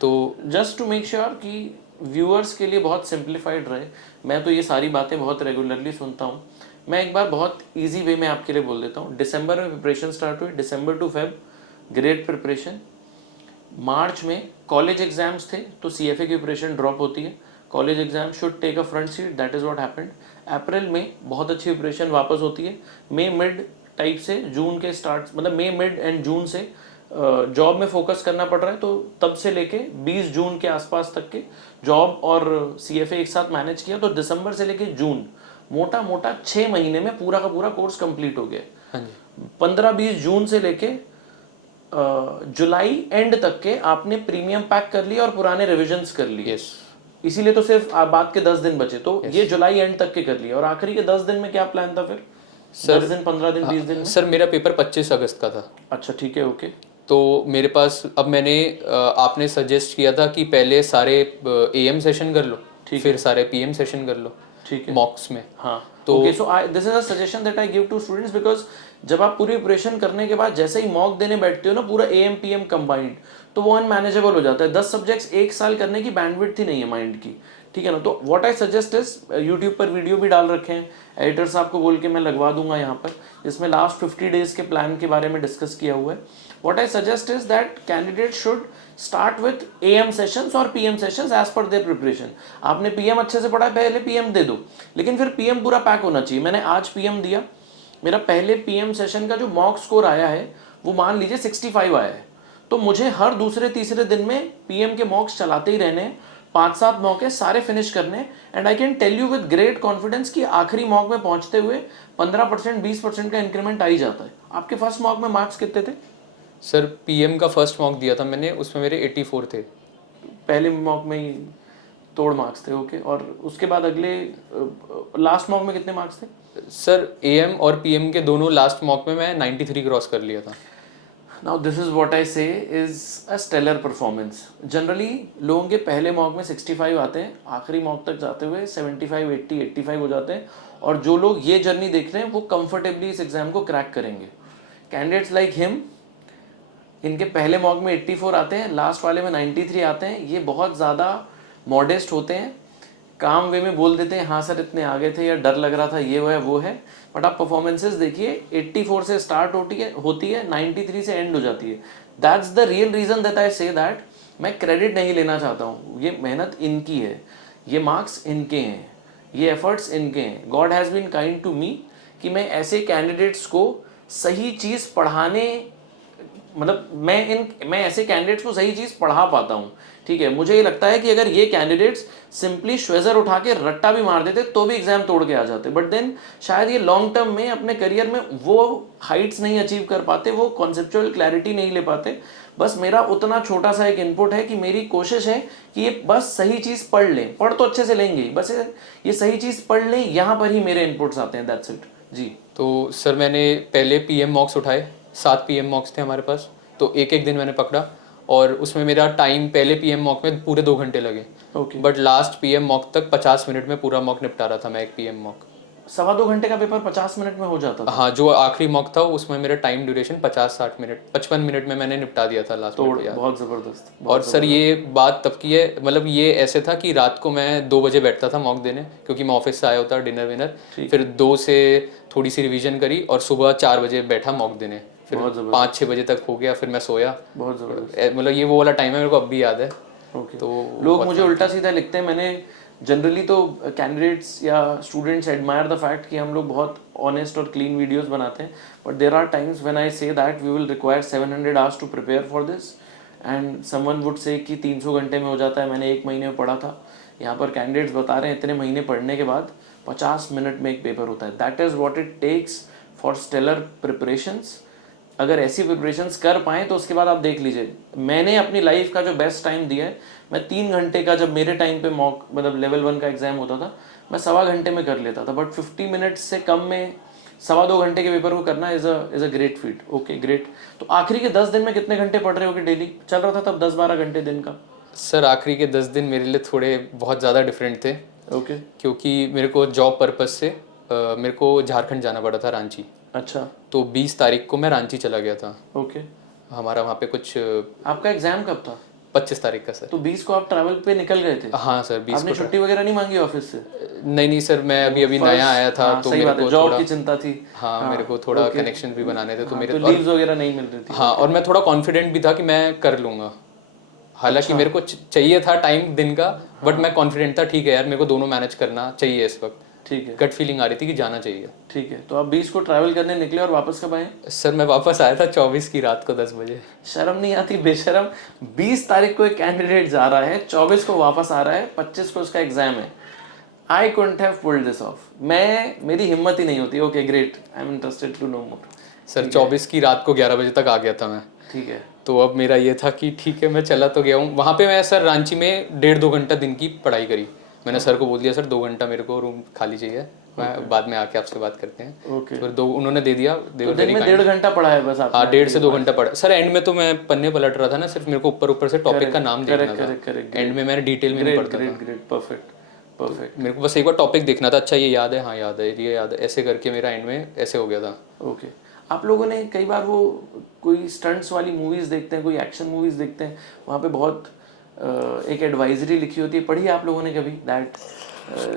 तो जस्ट टू मेक श्योर कि व्यूअर्स के लिए बहुत सिंप्लीफाइड रहे, मैं तो ये सारी बातें बहुत रेगुलरली सुनता हूँ, मैं एक बार बहुत इजी वे में आपके लिए बोल देता हूँ। दिसंबर में प्रिपरेशन स्टार्ट हुई, December two Feb great preparation, मार्च में कॉलेज एग्जाम्स थे तो CFA की प्रिपरेशन ड्रॉप होती है, college exam should take a front seat, that is what happened. अप्रैल में बहुत अच्छी प्रिपरेशन वापस होती है, मई मिड टाइप से जून के स्टार्ट, मतलब मई मिड एंड जून से जॉब में फोकस करना पड़ रहा है, तो तब से लेके 20 जून के आसपास तक के जॉब और CFA एक साथ मैनेज किया, तो दिसंबर से लेके जून मोटा मोटा 6 महीने में पूरा का पूरा कोर्स कंप्लीट हो गया। हाँ जी 15-20 जून से लेके जुलाई एंड तक के आपने प्रीमियम पैक कर लिया और पुराने रिविजन्स कर लिए। यस इसीलिए तो सिर्फ बाद के 10 दिन बचे, तो ये जुलाई एंड तक के कर लिया। और आखिरी के 10 दिन में क्या प्लान था फिर? 10 दिन, 15 दिन, 20 दिन में? सर मेरा पेपर 25 अगस्त का था। अच्छा ठीक है, ओके। तो मेरे पास अब मैंने आपने सजेस्ट किया था कि पहले सारे AM सेशन कर लो, फिर सारे PM सेशन कर लो, ठीक है, मॉक्स में। हाँ तो okay. So this is a suggestion that I give to students, because जब आप पूरी प्रिपरेशन करने के बाद जैसे ही मॉक देने बैठते हो ना, पूरा AM PM कंबाइंड, तो वो अनमैनेजेबल हो जाता है। 10 सब्जेक्ट्स एक साल करने की बैंडविड्थ ही नहीं है माइंड की, ठीक है ना। तो what I suggest is, YouTube पर वीडियो भी डाल रखे हैं, एडिटर साहब को बोल के मैं लगवा दूंगा यहाँ पर, जिसमें लास्ट 50 डेज के प्लान के बारे में डिस्कस किया हुआ है। What I suggest is that candidate should start with AM sessions और PM sessions as per their preparation. आपने PM अच्छे से पढ़ा है, पहले PM दे दो, लेकिन फिर PM पूरा पैक होना चाहिए। मैंने आज PM दिया, मेरा पहले PM सेशन का जो मॉक स्कोर आया है वो मान लीजिए 65 आया है, तो मुझे हर दूसरे तीसरे दिन में PM के मॉक्स चलाते ही रहने, 5-7 मॉक है सारे फिनिश करने। And I can tell you with great confidence कि आखिरी मॉक में पहुंचते हुए 15% 20% का इंक्रीमेंट आ ही जाता है। आपके फर्स्ट मॉक में मार्क्स कितने थे? सर PM का फर्स्ट मॉक दिया था मैंने, उसमें मेरे 84 थे। पहले मॉक में ही तोड़ मार्क्स थे, ओके। और उसके बाद अगले लास्ट मॉक में कितने मार्क्स थे? सर AM और PM के दोनों लास्ट मॉक में मैं 93 क्रॉस कर लिया था। Now this is what I say is a stellar performance. Generally लोगों के पहले मॉक में 65 आते हैं, आखिरी मॉक तक जाते हुए 75, 80, 85 हो जाते हैं। और जो लोग ये जर्नी देख रहे हैं वो कंफर्टेबली इस एग्जाम को क्रैक करेंगे। कैंडिडेट्स लाइक हिम, इनके पहले मॉक में 84 आते हैं, लास्ट वाले में 93 आते हैं। ये बहुत ज़्यादा मॉडेस्ट होते हैं, काम वे में बोल देते हैं हाँ सर इतने आ गए थे या डर लग रहा था, ये वो है। बट आप परफॉर्मेंसेस देखिए, 84 से स्टार्ट होती है 93 से एंड हो जाती है। That's the real reason that I say that मैं क्रेडिट नहीं लेना चाहता हूँ, ये मेहनत इनकी है, ये मार्क्स इनके हैं, ये एफर्ट्स इनके हैं। God has been kind to me कि मैं ऐसे कैंडिडेट्स को सही चीज़ पढ़ाने, मतलब मैं ऐसे कैंडिडेट्स को सही चीज़ पढ़ा पाता हूँ, ठीक है। मुझे ये लगता है कि अगर ये कैंडिडेट्स सिंपली श्वेजर उठा के रट्टा भी मार देते तो भी एग्जाम तोड़ के आ जाते, बट देन शायद ये लॉन्ग टर्म में अपने करियर में वो हाइट्स नहीं अचीव कर पाते, वो कॉन्सेप्चुअल क्लैरिटी नहीं ले पाते। बस मेरा उतना छोटा सा एक इनपुट है कि मेरी कोशिश है कि ये बस सही चीज़ पढ़ लें, पढ़ तो अच्छे से लेंगे, बस ये सही चीज़ पढ़ लें, यहाँ पर ही मेरे इनपुट्स आते हैं, दैट्स इट जी। तो सर मैंने पहले PM मॉक्स उठाए, 7 PM मॉक्स थे हमारे पास, तो एक दिन मैंने पकड़ा और उसमें मेरा टाइम पहले PM मॉक में पूरे 2 घंटे लगे, okay. But last PM mock तक 50 मिनट में पूरा मॉक निपटा रहा था मैं। एक PM मॉक 2.25 घंटे का पेपर 50 मिनट में हो जाता था? हाँ, जो आखिरी मॉक था उसमें मेरा टाइम ड्यूरेशन 50-60 मिनट, 55 मिनट में मैंने निपटा दिया था लास्ट में। बहुत ज़बरदस्त। और सर ये बात तब की है, मतलब ये ऐसे था कि रात को मैं 2 बजे बैठता था मॉक देने, क्योंकि मैं ऑफिस से आया होता डिनर विनर, फिर 2 से थोड़ी सी रिवीजन करी और सुबह 4 बजे बैठा मॉक देने, फिर 5-6 बजे तक हो गया, फिर मैं सोया। बहुत ज़बरदस्त, मतलब ये वो वाला टाइम है, मेरे को अब भी याद है। ओके। तो लोग मुझे उल्टा सीधा लिखते हैं, मैंने जनरली तो कैंडिडेट्स या स्टूडेंट्स एडमायर द फैक्ट कि हम लोग बहुत ऑनेस्ट और क्लीन वीडियोस बनाते हैं, but there are times when I say that we will require 700 hours to prepare for this and someone would say कि 300 घंटे में हो जाता है, मैंने 1 महीने में पढ़ा था। यहाँ पर कैंडिडेट्स बता रहे हैं इतने महीने पढ़ने के बाद 50 मिनट में एक पेपर होता है। That is what it takes for stellar preparations. अगर ऐसी प्रिपरेशंस कर पाएँ तो उसके बाद आप देख लीजिए, मैंने अपनी लाइफ का जो बेस्ट टाइम दिया है, मैं 3 घंटे का, जब मेरे टाइम पे मॉक मतलब लेवल 1 का एग्जाम होता था, मैं 1.25 घंटे में कर लेता था, बट 50 मिनट्स से कम में 2.25 घंटे के पेपर को करना is a great feet. Okay great. तो आखिरी के 10 दिन में कितने घंटे पढ़ रहे हो कि डेली चल रहा था तब 10-12 घंटे दिन का? सर आखिरी के 10 दिन मेरे लिए थोड़े बहुत ज़्यादा डिफरेंट थे, ओके। क्योंकि मेरे को जॉब पर्पस से मेरे को झारखंड जाना पड़ा था, रांची। अच्छा। तो 20 तारीख को मैं रांची चला गया था। ओके। हमारा वहाँ पे कुछ आपका एग्जाम कब था? 25 तारीख का सर। तो 20 को आप ट्रैवल पे निकल गए थे? हाँ सर 20 आपने को छुट्टी वगैरह नहीं मांगी ऑफिस से? नहीं सर, मैं अभी नया आया था तो सही मेरे बात है, को जॉब थोड़ा की चिंता थी। हाँ मेरे को थोड़ा कनेक्शन भी बनाने थे तो मेरे तो लीव्स वगैरह नहीं मिल रही थी। हाँ, और मैं थोड़ा कॉन्फिडेंट भी था कि मैं कर लूँगा। हालांकि मेरे को चाहिए था टाइम दिन का, बट मैं कॉन्फिडेंट था ठीक है यार मेरे को दोनों मैनेज करना चाहिए इस वक्त। ठीक है। गट फीलिंग आ रही थी कि जाना चाहिए। ठीक है, तो आप 20 को ट्रैवल करने निकले और वापस कब आए? सर मैं वापस आया था 24 की रात को 10 बजे। शर्म नहीं आती बेशरम? 20 तारीख को एक कैंडिडेट जा रहा है, 24 को वापस आ रहा है, 25 को उसका एग्जाम है। I couldn't have pulled this off. मेरी हिम्मत ही नहीं होती। Okay great, I am interested to know more. Sir 24 की रात को 11 बजे तक आ गया था मैं। ठीक है। तो अब मेरा ये था कि ठीक है मैं चला तो गया हूँ। वहाँ पे मैं सर रांची में 1.5-2 घंटा दिन की पढ़ाई करी। मैंने सर को बोल दिया सर 2 घंटा मेरे को रूम खाली चाहिए, मैं बाद में आके आपसे बात करते हैं। ओके। फिर 2 उन्होंने दे दिया। तो दिन में 1.5 घंटा पढ़ा है बस आपने? हाँ 1.5 से 2 घंटा पढ़ा सर। एंड में तो मैं पन्ने पलट रहा था ना, सिर्फ मेरे को ऊपर से टॉपिक का नाम देखना था। एंड में मैंने डिटेल में नहीं पढ़ता था। Great, perfect perfect. मेरे को बस एक बार टॉपिक देखना था, अच्छा ये याद है, हाँ याद है, ये याद है, ऐसे करके मेरा एंड में ऐसे हो गया था। ओके। आप लोगों ने कई बार वो कोई स्टंट्स वाली मूवीज देखते हैं, कोई एक्शन मूवीज देखते हैं, वहाँ पे बहुत एक एडवाइजरी लिखी होती है, पढ़ी आप लोगों ने कभी? That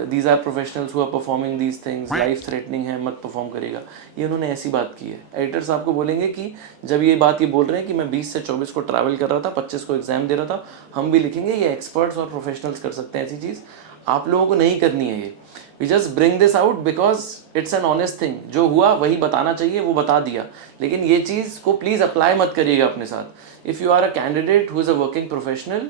these are professionals who are performing these things, life threatening है, मत परफॉर्म करेगा। ये उन्होंने ऐसी बात की है। एडिटर्स आपको बोलेंगे कि जब ये बात ये बोल रहे हैं कि मैं 20 से 24 को ट्रैवल कर रहा था, 25 को एग्जाम दे रहा था, हम भी लिखेंगे ये एक्सपर्ट्स और प्रोफेशनल्स कर सकते हैं ऐसी चीज़, आप लोगों को नहीं करनी है ये। We just bring this out because it's an honest thing. जो हुआ वही बताना चाहिए, वो बता दिया, लेकिन ये चीज़ को प्लीज़ अप्लाई मत करिएगा अपने साथ। If you are a candidate who is a working professional,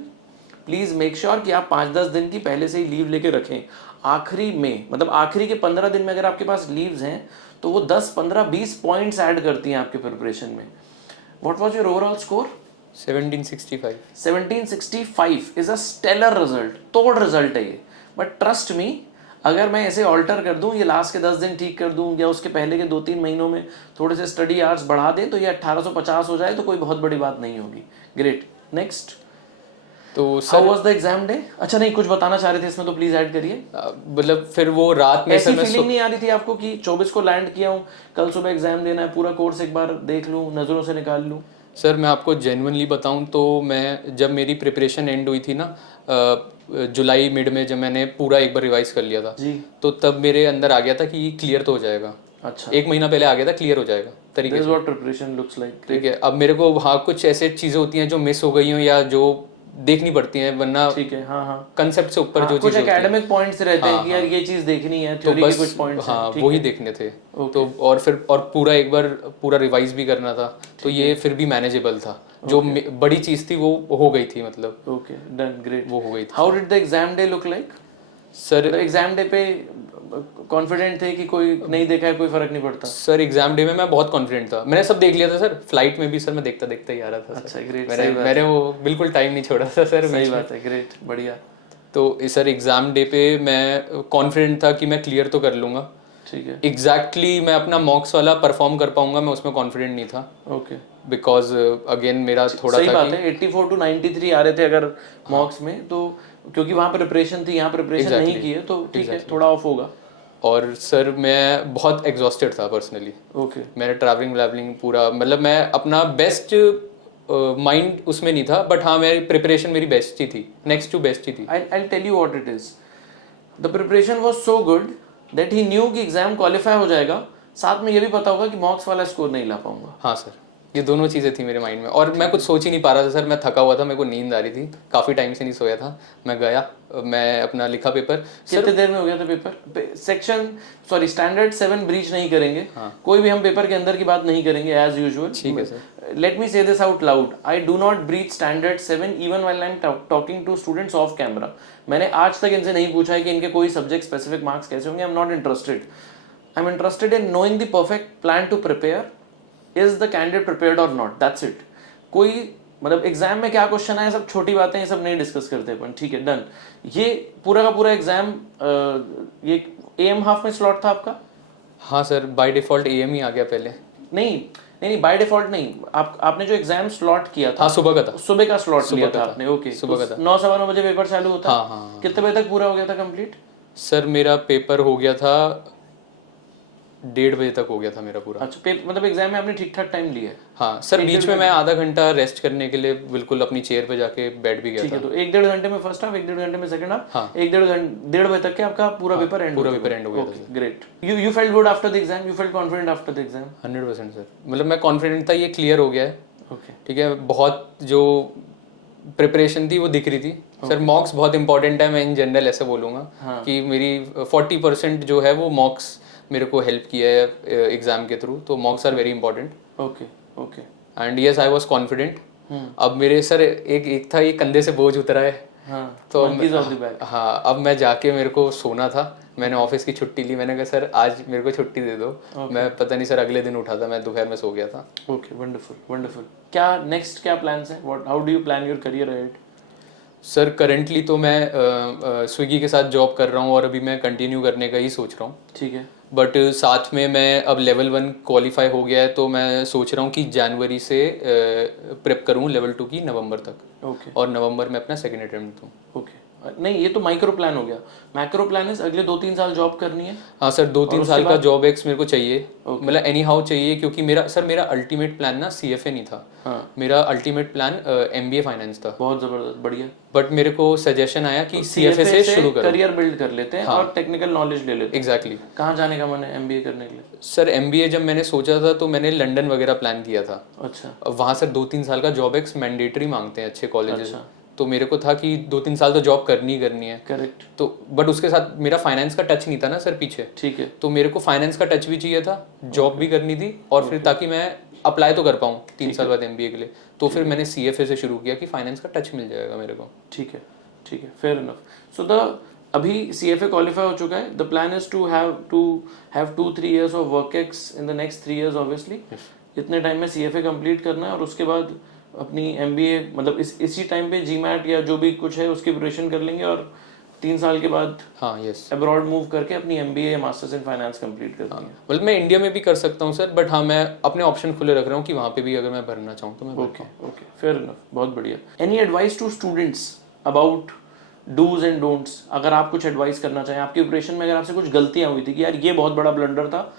please make sure कि आप 5-10 दिन की पहले से ही लीव लेके रखें। आखिरी में, मतलब आखिरी के 15 दिन में अगर आपके पास लीव्स हैं तो वो 10, 15, 20 पॉइंट्स ऐड करती हैं आपके प्रिपरेशन में। What was your overall score? 1765। 1765 is a stellar result, तोड़ रिजल्ट है ये। बट ट्रस्ट मी, अगर मैं ऐसे ऑल्टर कर दूं, ये लास्ट के 10 दिन ठीक कर दूं, या उसके पहले के 2-3 महीनों में थोड़े से स्टडी आवर्स बढ़ा दें तो ये 1850 हो जाए तो कोई बहुत बड़ी बात नहीं होगी। Great, next. तो how was the exam day? अच्छा नहीं, कुछ बताना चाह रहे थे इसमें तो प्लीज ऐड करिए। मतलब फिर वो रात में ऐसी फीलिंग नहीं आ रही थी आपको कि 24 को लैंड किया हूँ, कल सुबह एग्जाम देना है, पूरा कोर्स एक बार देख लूँ, नज़रों से निकाल लूँ? सर मैं आपको जेन्युइनली बताऊं तो मैं जब मेरी प्रिपरेशन एंड हुई थी ना जुलाई मिड में, जब मैंने पूरा एक बार रिवाइज कर लिया था जी, तो तब मेरे अंदर आ गया था कि क्लियर तो हो जाएगा। अच्छा, 1 महीना पहले आ गया था क्लियर हो जाएगा तरीके दिस से। What preparation looks like. ठीक है, अब मेरे को हाँ कुछ ऐसे चीज़ें होती हैं जो मिस हो गई हो या जो देखनी पड़ती हैं, वरना ठीक है, हाँ हाँ, कंसेप्ट से ऊपर जो कुछ चीज़ें एकेडमिक पॉइंट्स रहते हैं कि यार ये चीज़ देखनी है, थ्योरी के कुछ पॉइंट्स हाँ वही देखने थे। तो और फिर पूरा एक बार पूरा रिवाइज भी करना था, तो ये फिर भी मैनेजेबल था। जो बड़ी चीज़ थी वो हो गई थी, मतलब ओके, डन, ग्रेट, वो हो गई थी। How did the exam day look like? Sir exam day पे कॉन्फिडेंट थे कि कोई नहीं देखा है, कोई फर्क नहीं पड़ता? सर एग्जाम डे में मैं बहुत कॉन्फिडेंट था, मैंने सब देख लिया था सर। फ्लाइट में भी सर मैं देखता देखता ही आ रहा था। अच्छा, ग्रेट, मैंने वो बिल्कुल टाइम नहीं छोड़ा था सर। सही बात है, ग्रेट, बढ़िया। तो सर एग्जाम डे पे मैं कॉन्फिडेंट था कि मैं क्लियर तो कर लूँगा। ठीक है, एग्जैक्टली मैं अपना मॉक्स वाला परफॉर्म कर पाऊंगा, मैं उसमें कॉन्फिडेंट नहीं था। ओके, बिकॉज अगेन मेरा थोड़ा सही था बात है, 84 to 93 आ रहे थे अगर मॉक्स में, तो क्योंकि वहाँ प्रिपरेशन थी, यहाँ प्रिपरेशन नहीं की है, तो ठीक है, थोड़ा ऑफ होगा। और सर मैं बहुत एग्जॉस्टेड था पर्सनली। ओके, मेरा ट्रैवलिंग पूरा, मतलब मैं अपना बेस्ट माइंड उसमें नहीं था, बट हाँ मेरी प्रिपरेशन मेरी बेस्ट ही थी, नेक्स्ट टू बेस्ट ही थी। I'll tell you what it is. The preparation was so good that he knew कि एग्जाम क्वालिफाई हो जाएगा, साथ में ये भी पता होगा कि मॉक्स वाला स्कोर नहीं ला पाऊंगा। हाँ सर, ये दोनों चीज़ें थी मेरे माइंड में, और मैं कुछ सोच ही नहीं पा रहा था सर। मैं थका हुआ था, मेरे को नींद आ रही थी, काफ़ी टाइम से नहीं सोया था। मैं गया, मैं अपना लिखा पेपर। कितने देर में हो गया था पेपर? स्टैंडर्ड 7 ब्रीच नहीं करेंगे, कोई भी हम पेपर के अंदर की बात नहीं करेंगे एज यूजुअल। ठीक है sir. Let me say this out loud, I do not breach standard 7 even while I am talking to students off camera. मैंने आज तक इनसे नहीं पूछा है कि इनके कोई सब्जेक्ट स्पेसिफिक मार्क्स कैसे होंगे। I am not interested. I am interested in knowing the perfect plan to prepare. Is the candidate prepared और नॉट, दैट्स इट। कोई मतलब एग्जाम में क्या क्वेश्चन आए, सब छोटी बातें, ये सब नहीं डिस्कस करते अपन, ठीक है, डन। ये पूरा का पूरा एग्जाम ये AM हाफ में स्लॉट था आपका? हाँ सर, बाय डिफॉल्ट AM ही आ गया पहले। नहीं, बाय डिफॉल्ट नहीं, आपने जो एग्जाम स्लॉट किया था, हाँ सुबह का था, सुबह का स्लॉट लिया था आपने। ओके, सुबह का था। 9, सवा 9 बजे पेपर चालू होता? हाँ। कितने बजे तक पूरा हो गया था कंप्लीट? सर मेरा पेपर हो गया था 1:30 बजे तक हो गया था मेरा पूरा। अच्छा, मतलब एग्जाम में आपने ठीक ठाक टाइम लिया है? हाँ सर, बीच में मैं आधा घंटा रेस्ट करने के लिए बिल्कुल अपनी चेयर पे जाके बैठ भी गया ठीक था। है, तो 1-1.5 घंटे में फर्स्ट हाफ, 1-1.5 घंटे में सेकंड हाफ, हाँ। 1-1.5 बजे तक के आपका पूरा पेपर एंड पूरा पेपर एंड हो गया था। Great. You felt good after the exam, you felt confident after the exam? 100% sir, मतलब मैं कॉन्फिडेंट था ये क्लियर हो गया है। ओके, ठीक है, बहुत जो प्रिपरेशन थी वो दिख रही थी। सर मॉक्स बहुत इंपॉर्टेंट है, मैं इन जनरल ऐसे बोलूँगा कि मेरी 40% जो है वो मॉक्स मेरे को हेल्प किया है एग्जाम के थ्रू, तो mocks are very important. Okay okay. And yes, I was confident. अब मेरे सर एक था, ये कंधे से बोझ उतरा है। हाँ, तो हाँ, अब मैं जाके मेरे को सोना था, मैंने ऑफिस की छुट्टी ली, मैंने कहा सर आज मेरे को छुट्टी दे दो। मैं पता नहीं सर अगले दिन उठा था, मैं दोपहर में सो गया था। Okay, wonderful wonderful. क्या नेक्स्ट, क्या प्लान्स हैं? What, how do you plan your career ahead? Sir currently तो मैं स्विगी के साथ जॉब कर रहा हूँ और अभी मैं कंटिन्यू करने का ही सोच रहा हूँ। ठीक है। बट साथ में मैं अब लेवल 1 क्वालिफाई हो गया है, तो मैं सोच रहा हूँ कि जनवरी से प्रेप करूँ लेवल 2 की नवंबर तक। ओके। और नवंबर में अपना सेकंड अटेम्प्ट दूँ। ओके, नहीं ये तो माइक्रो प्लान हो गया। मैक्रो प्लान इज अगले 2-3 साल जॉब करनी है। हाँ सर, 2-3 साल का जॉब एक्स मेरे को चाहिए, मतलब एनी हाउ चाहिए, क्योंकि मेरा अल्टीमेट प्लान ना CFA नहीं था। हाँ। मेरा अल्टीमेट प्लान MBA फाइनेंस था। बहुत जबरदस्त, बढ़िया। बट मेरे को सजेशन आया कि CFA से शुरू करो, करियर बिल्ड कर लेते हैं और टेक्निकल नॉलेज ले लेते हैं। एग्जैक्टली। कहाँ जाने का मन है MBA करने के लिए? सर MBA जब मैंने सोचा था तो मैंने लंदन वगैरह प्लान किया था। अच्छा। वहाँ सर 2-3 साल का जॉब एक्स मैंडेटरी मांगते हैं अच्छे कॉलेजेस। तो मेरे को था कि 2-3 साल तो जॉब करनी ही करनी है। करेक्ट। तो बट उसके साथ मेरा फाइनेंस का टच नहीं था ना सर पीछे। ठीक है। तो मेरे को फाइनेंस का टच भी चाहिए था, जॉब भी करनी थी, और फिर ताकि मैं अप्लाई तो कर पाऊँ 3 साल बाद MBA के लिए। तो फिर मैंने CFA से शुरू किया कि फाइनेंस का टच मिल जाएगा मेरे को। ठीक है, ठीक है, फेयर इनफ। सो द अभी CFA क्वालिफाई हो चुका है। The plan is to have 2-3 years of work ex in the next 3 years obviously. इतने टाइम में CFA कंप्लीट करना है और उसके बाद अपनी MBA, मतलब इसी टाइम पे GMAT या जो भी कुछ है उसकी प्रिपरेशन कर लेंगे और 3 साल के बाद हाँ यस अब्रॉड मूव करके अपनी MBA या मास्टर्स इन फाइनेंस कंप्लीट कर देंगे। मतलब मैं इंडिया में भी कर सकता हूँ सर, बट हाँ मैं अपने ऑप्शन खुले रख रहा हूँ कि वहाँ पे भी अगर मैं भरना चाहूँ तो मैं भर ओके ओके, फेयर इनफ, बहुत बढ़िया। Any advice to students about dos and don'ts? अगर आप कुछ एडवाइस करना चाहें आपकी प्रिपरेशन में, अगर आपसे कुछ गलतियां हुई थी कि यार ये बहुत बड़ा ब्लंडर था,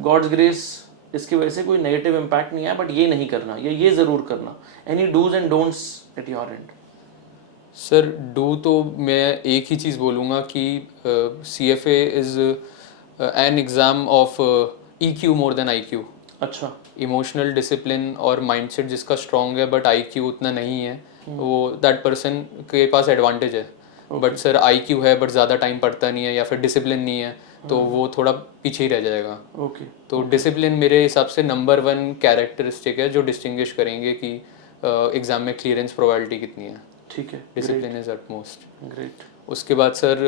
गॉड्स ग्रेस इसकी वजह से कोई नेगेटिव इम्पैक्ट नहीं आया, बट ये नहीं करना या ये जरूर करना, any dos and don'ts at your end? Sir डू तो मैं एक ही चीज़ बोलूँगा कि CFA is an exam of EQ more than IQ। अच्छा। इमोशनल डिसिप्लिन और माइंडसेट जिसका स्ट्रॉन्ग है बट IQ उतना नहीं है, वो दैट पर्सन के पास एडवांटेज है। बट सर IQ है बट ज़्यादा टाइम पढ़ता नहीं है या फिर डिसिप्लिन नहीं है, तो वो थोड़ा पीछे ही रह जाएगा। ओके। तो डिसिप्लिन मेरे हिसाब से नंबर 1 कैरेक्टरिस्टिक है जो डिस्टिंग्विश करेंगे कि एग्ज़ाम में क्लियरेंस प्रोबेबिलिटी कितनी है। ठीक है, डिसिप्लिन इज अटमोस्ट। ग्रेट। उसके बाद सर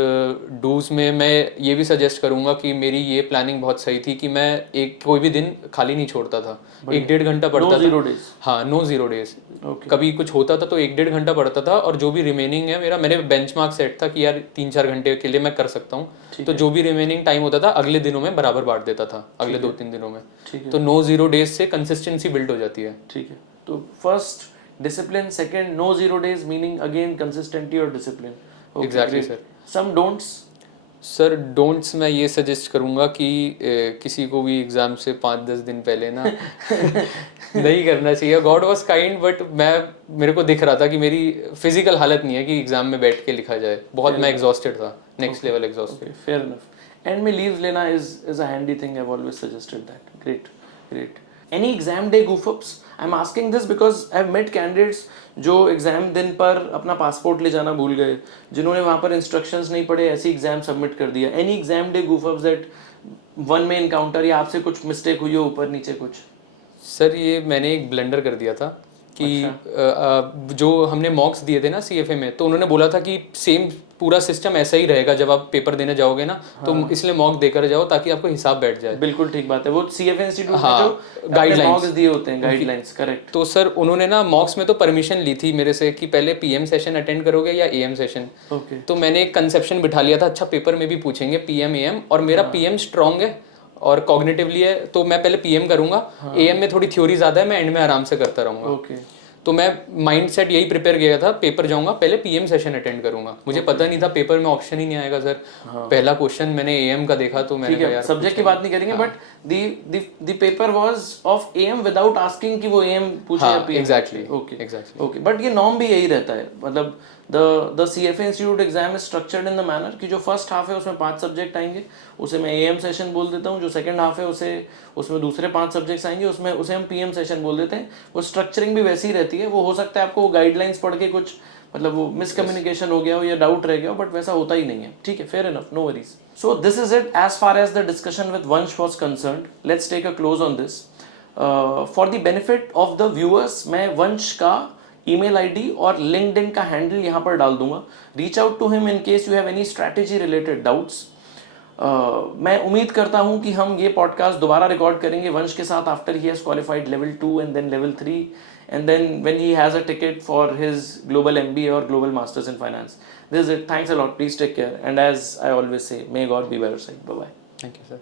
डूज में मैं ये भी सजेस्ट करूंगा कि मेरी ये प्लानिंग बहुत सही थी कि मैं कोई भी दिन खाली नहीं छोड़ता था, 1-1.5 घंटा पढ़ता था। No 0 days? हाँ, नो 0 days। Okay. कभी कुछ होता था तो 1-1.5 घंटा पढ़ता था, और जो भी रिमेनिंग है मेरे बेंचमार्क सेट था कि यार 3-4 घंटे के लिए मैं कर सकता हूँ, तो जो भी रिमेनिंग टाइम होता था अगले दिनों में बराबर बांट देता था, अगले 2-3 दिनों में। तो नो 0 days से कंसिस्टेंसी बिल्ड हो जाती है। ठीक है, तो first discipline, second no 0 days, meaning again consistency और discipline. Exactly sir. Some don'ts? Sir don'ts मैं ये सजेस्ट करूंगा कि किसी को भी एग्जाम से 5-10 दिन पहले ना नहीं करना चाहिए। गॉड वाज काइंड, बट मेरे को दिख रहा था कि मेरी फिजिकल हालत नहीं है कि एग्जाम में बैठ के लिखा जाए, बहुत मैं एग्जॉस्टेड था, next level exhausted. Fair enough. End में लीव्स लेना is a handy thing, I have always suggested that. Great great. Any exam day goofups? I am asking this because I have met candidates जो exam दिन पर अपना passport ले जाना भूल गए, जिन्होंने वहाँ पर इंस्ट्रक्शंस नहीं पढ़े, ऐसे एग्जाम सबमिट कर दिया। Any exam day goofups that one में इनकाउंटर, या आपसे कुछ मिस्टेक हुई हो ऊपर नीचे कुछ? सर ये मैंने एक ब्लंडर कर दिया था कि जो हमने मॉक्स दिए थे ना CFA में, तो उन्होंने बोला था कि सेम पूरा सिस्टम ऐसा ही रहेगा जब आप पेपर देने जाओगे ना, तो इसलिए मॉक देकर जाओ ताकि आपको हिसाब बैठ जाए। बिल्कुल ठीक बात है, वो CFA इंस्टीट्यूट में जो गाइडलाइंस मॉक्स दिए होते हैं, गाइडलाइंस, करेक्ट। तो सर उन्होंने ना मॉक्स में तो परमिशन ली थी मेरे से कि पहले PM सेशन अटेंड करोगे या AM सेशन। ओके। तो मैंने एक कंसेप्शन बिठा लिया था, अच्छा पेपर में भी पूछेंगे PM AM, और मेरा PM स्ट्रॉन्ग है और कॉग्निटिवली है, तो मैं पहले PM करूंगा, AM में थोड़ी थ्योरी ज्यादा है, मैं एंड में आराम से करता रहूंगा। ओके। तो मैं माइंड सेट यही प्रिपेयर किया था, पेपर जाऊंगा पहले पीएम सेशन अटेंड करूंगा। मुझे पता नहीं था पेपर में ऑप्शन ही नहीं आएगा सर। पहला क्वेश्चन मैंने एएम का देखा तो मैंने कहा यार सब्जेक्ट की बात नहीं करेंगे, but the paper was of am without asking कि वो एएम पूछे या PM. Exactly okay okay, but ये नॉर्म भी यही रहता है, मतलब the CFA institute exam is structured in the manner कि जो फर्स्ट हाफ है उसमें 5 सब्जेक्ट आएंगे, उसे मैं एएम सेशन बोल देता हूँ। जो सेकंड हाफ है उसमें दूसरे 5 सब्जेक्ट्स आएंगे, उसे हम पीएम सेशन बोल देते हैं। वो स्ट्रक्चरिंग भी वैसी ही रहती है। वो हो सकता है आपको वो गाइडलाइंस पढ़ के कुछ मतलब वो मिसकम्युनिकेशन हो गया हो या डाउट रह गया हो, बट वैसा होता ही नहीं है। ठीक है, fair enough, no worries. So this is it as far as the discussion with Vansh was concerned. Let's take a close on this. For the benefit of the viewers, मैं वंश का ईमेल आईडी और LinkedIn का handle यहाँ पर डाल दूंगा। Reach out to him in case you have any strategy related doubts. मैं उम्मीद करता हूं कि हम ये पॉडकास्ट दोबारा रिकॉर्ड करेंगे वंश के साथ after he has qualified level 2 and then level 3 and then when he has a ticket for his global MBA और global masters in finance. This is it, thanks a lot, please take care and as I always say, may God be by your side. Bye bye. Thank you sir.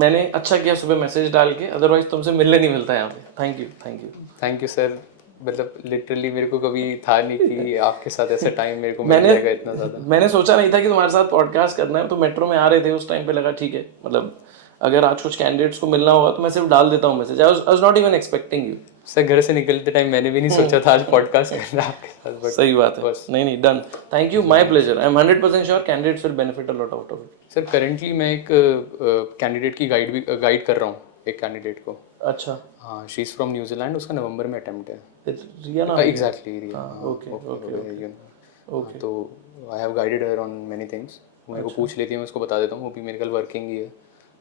मैंने अच्छा किया सुबह message डाल के, otherwise तुमसे मिलने नहीं मिलता यहाँ पे। Thank you. Thank you sir. मतलब लिटरली मेरे को कभी था नहीं कि आपके साथ ऐसा टाइम मेरे को मिल जाएगा इतना ज़्यादा। मैंने सोचा नहीं था कि तुम्हारे साथ पॉडकास्ट करना है, तो मेट्रो में आ रहे थे उस टाइम पे, लगा ठीक है, मतलब अगर आज कुछ कैंडिडेट्स को मिलना होगा तो मैं सिर्फ डाल देता हूँ message. I was not even expecting you. Sir घर से निकलते टाइम मैंने भी नहीं सोचा था आज पॉडकास्ट करना आपके साथ, बट सही बात है। नहीं, done. Thank you, my pleasure. I am 100% sure candidates will benefit a lot out of it. Sir currently मैं एक कैंडिडेट की गाइड कर रहा हूँ, एक कैंडिडेट को। अच्छा, हाँ, शी इज़ फ्रॉम न्यूजीलैंड, उसका नवंबर में अटेम्प्ट है। रिया ना? एग्जैक्टली रिया। ओके। तो I have guided her on many things. मेरे को पूछ लेती है, मैं उसको बता देता हूँ। वो भी मेरे कल वर्किंग ही है,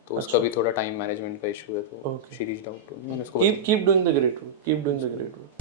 तो उसका भी थोड़ा टाइम मैनेजमेंट का इशू है, तो she reached out to me. Keep doing the great work, keep doing the great work.